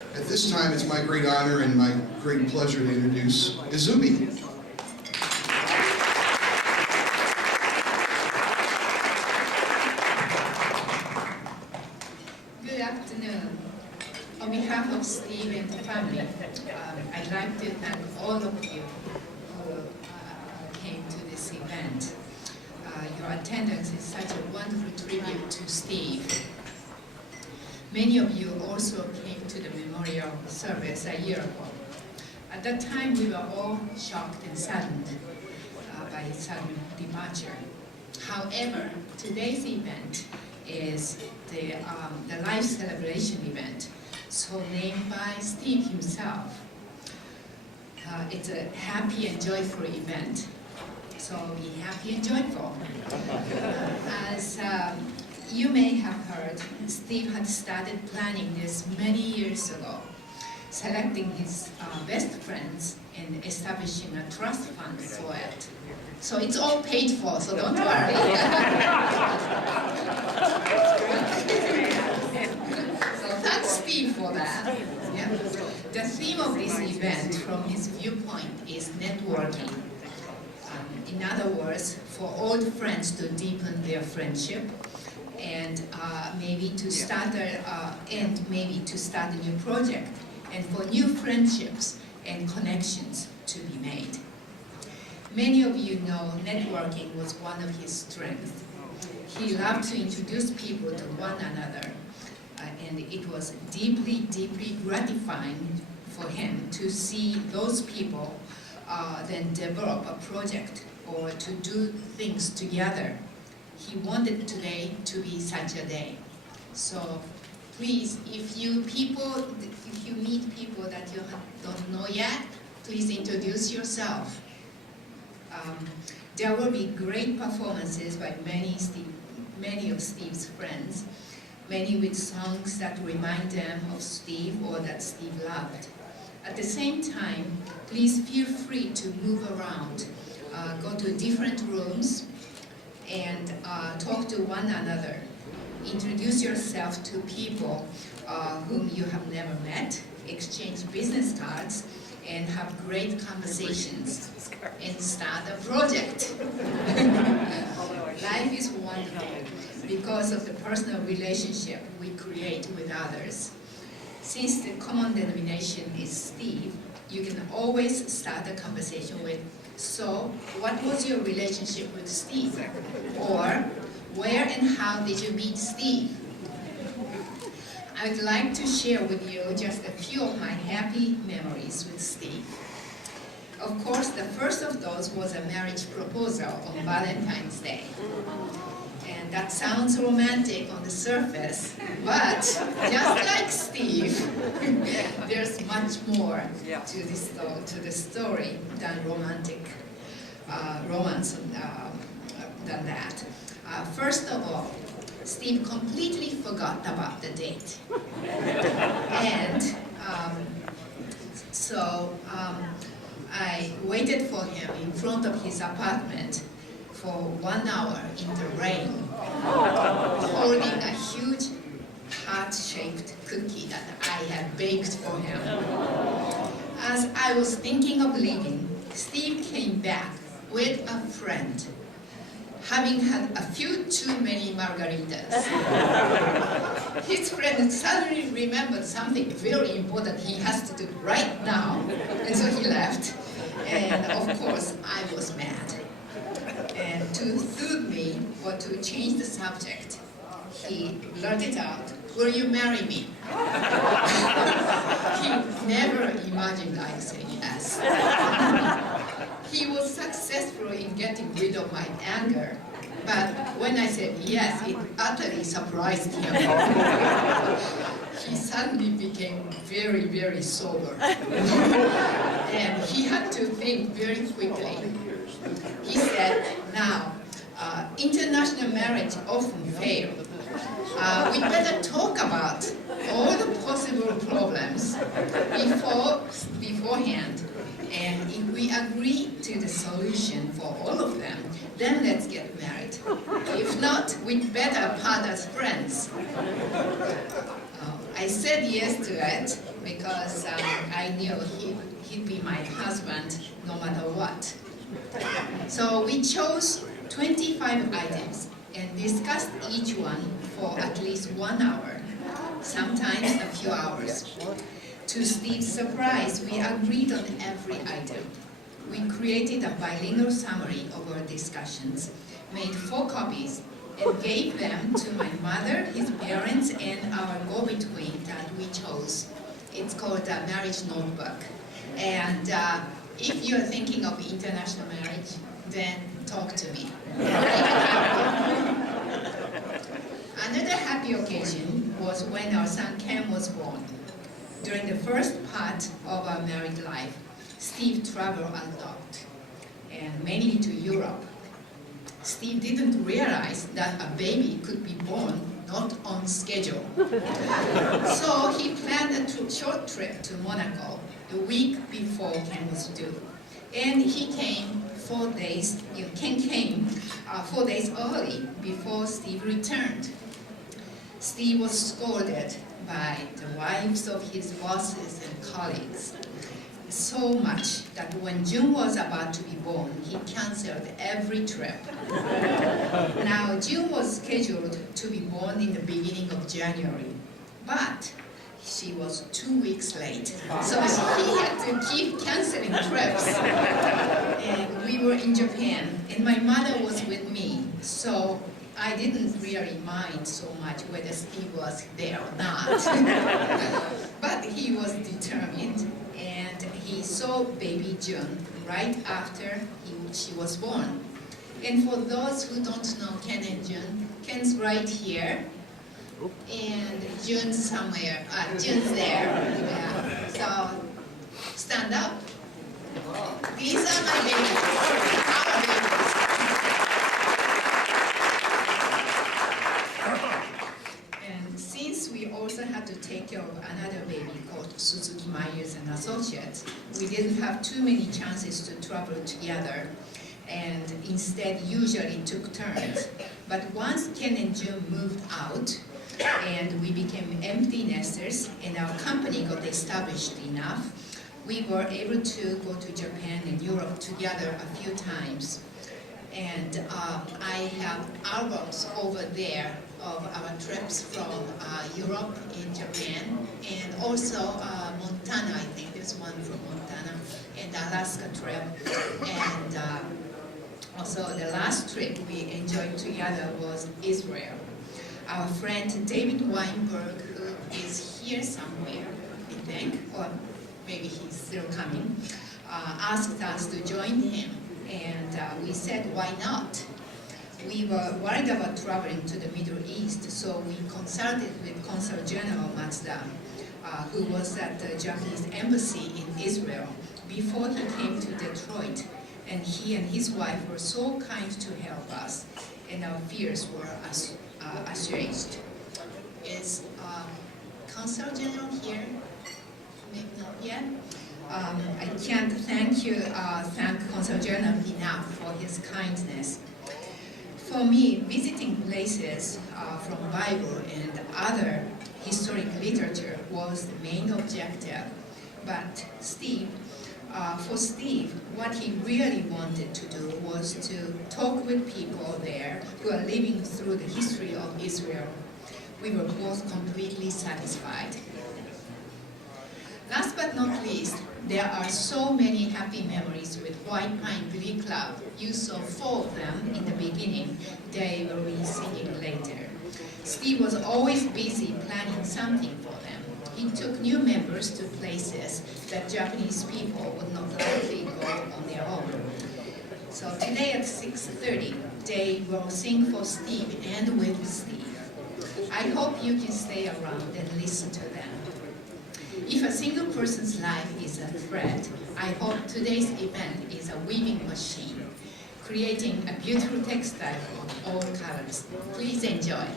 At this time, it's my great honor and my great pleasure to introduce Izumi. Good afternoon. On behalf of Steve and the family, I'd like to thank all of you who came to this event. Your attendance is such a wonderful tribute to Steve. Many of you also came to the memorial service a year ago. At that time, we were all shocked and saddened by his sudden departure. However, today's event is the life celebration event, so named by Steve himself. It's a happy and joyful event, so be happy and joyful. As you may have heard, Steve had started planning this many years ago, selecting his best friends and establishing a trust fund for it. So it's all paid for, so don't worry. So thanks Steve for that. Yeah. The theme of this event, from his viewpoint, is networking. In other words, for old friends to deepen their friendship, and maybe to start a new project, and for new friendships and connections to be made. Many of you know networking was one of his strengths. He loved to introduce people to one another, and it was deeply, deeply gratifying for him to see those people then develop a project or to do things together. He wanted today to be such a day. So please, if you meet people that you don't know yet, please introduce yourself. There will be great performances by many of Steve's friends, many with songs that remind them of Steve or that Steve loved. At the same time, please feel free to move around, go to different rooms, and talk to one another. Introduce yourself to people whom you have never met, exchange business cards, and have great conversations, and start a project. Life is wonderful because of the personal relationship we create with others. Since the common denomination is Steve, you can always start a conversation with, "So, what was your relationship with Steve?" Or, "Where and how did you meet Steve?" I'd like to share with you just a few of my happy memories with Steve. Of course, the first of those was a marriage proposal on Valentine's Day. And that sounds romantic on the surface, but just like Steve, there's much more to the story than romance than that. First of all, Steve completely forgot about the date. And so I waited for him in front of his apartment for 1 hour in the rain, holding a huge heart-shaped cookie that I had baked for him. As I was thinking of leaving, Steve came back with a friend, having had a few too many margaritas. His friend suddenly remembered something very important he has to do right now, and so he left. And of course, I was mad. And to soothe me, or to change the subject, he blurted out, "Will you marry me?" He never imagined I'd say yes. He was successful in getting rid of my anger, but when I said yes, it utterly surprised him. He suddenly became very, very sober. And he had to think very quickly. He said, "Now, international marriage often fail. We better talk about all the possible problems beforehand, and if we agree to the solution for all of them, then let's get married. If not, we'd better part as friends." I said yes to it because I knew he'd be my husband no matter what. So we chose 25 items and discussed each one for at least 1 hour, sometimes a few hours. To Steve's surprise, we agreed on every item. We created a bilingual summary of our discussions, made 4 copies, and gave them to my mother, his parents, and our go-between that we chose. It's called a marriage notebook. And if you're thinking of international marriage, then talk to me. Another happy occasion was when our son Ken was born. During the first part of our married life, Steve traveled a lot, and mainly to Europe. Steve didn't realize that a baby could be born not on schedule. So he planned a short trip to Monaco the week before Ken was due. And he came 4 days, Ken came 4 days early before Steve returned. Steve was scolded by the wives of his bosses and colleagues. So much that when June was about to be born, he canceled every trip. Now, June was scheduled to be born in the beginning of January, but she was 2 weeks late. So he had to keep canceling trips. And we were in Japan, and my mother was with me, so I didn't really mind so much whether Steve was there or not. But he was determined, and he saw baby June right after she was born. And for those who don't know Ken and June, Ken's right here, and June's somewhere. June's there. Yeah. So stand up. These are my babies, our babies. And since we also had to take care of another baby called Suzuki Myers and Associates, we didn't have too many chances to travel together, and instead usually took turns. But once Ken and June moved out, and we became empty nesters, and our company got established enough, we were able to go to Japan and Europe together a few times. And I have albums over there of our trips from Europe and Japan, and also Montana. I think there's one from Montana, and the Alaska trip. And also the last trip we enjoyed together was Israel. Our friend David Weinberg, who is here somewhere, I think, or maybe he's still coming, asked us to join him, and we said, why not? We were worried about traveling to the Middle East, so we consulted with Consul General Matsuda, who was at the Japanese embassy in Israel before he came to Detroit, and he and his wife were so kind to help us, and our fears were assuaged. Is Consul General here? Maybe not yet. I can't thank Consul General enough for his kindness. For me, visiting places from Bible and other historic literature was the main objective. But for Steve, what he really wanted to do was to talk with people there who are living through the history of Israel. We were both completely satisfied. Last but not least, there are so many happy memories with White Pine Glee Club. You saw 4 of them in the beginning. They will be singing later. Steve was always busy planning something for them. He took new members to places that Japanese people would not likely go on their own. So today at 6:30, they will sing for Steve and with Steve. I hope you can stay around and listen to them. If a single person's life is a thread, I hope today's event is a weaving machine, creating a beautiful textile of all colors. Please enjoy.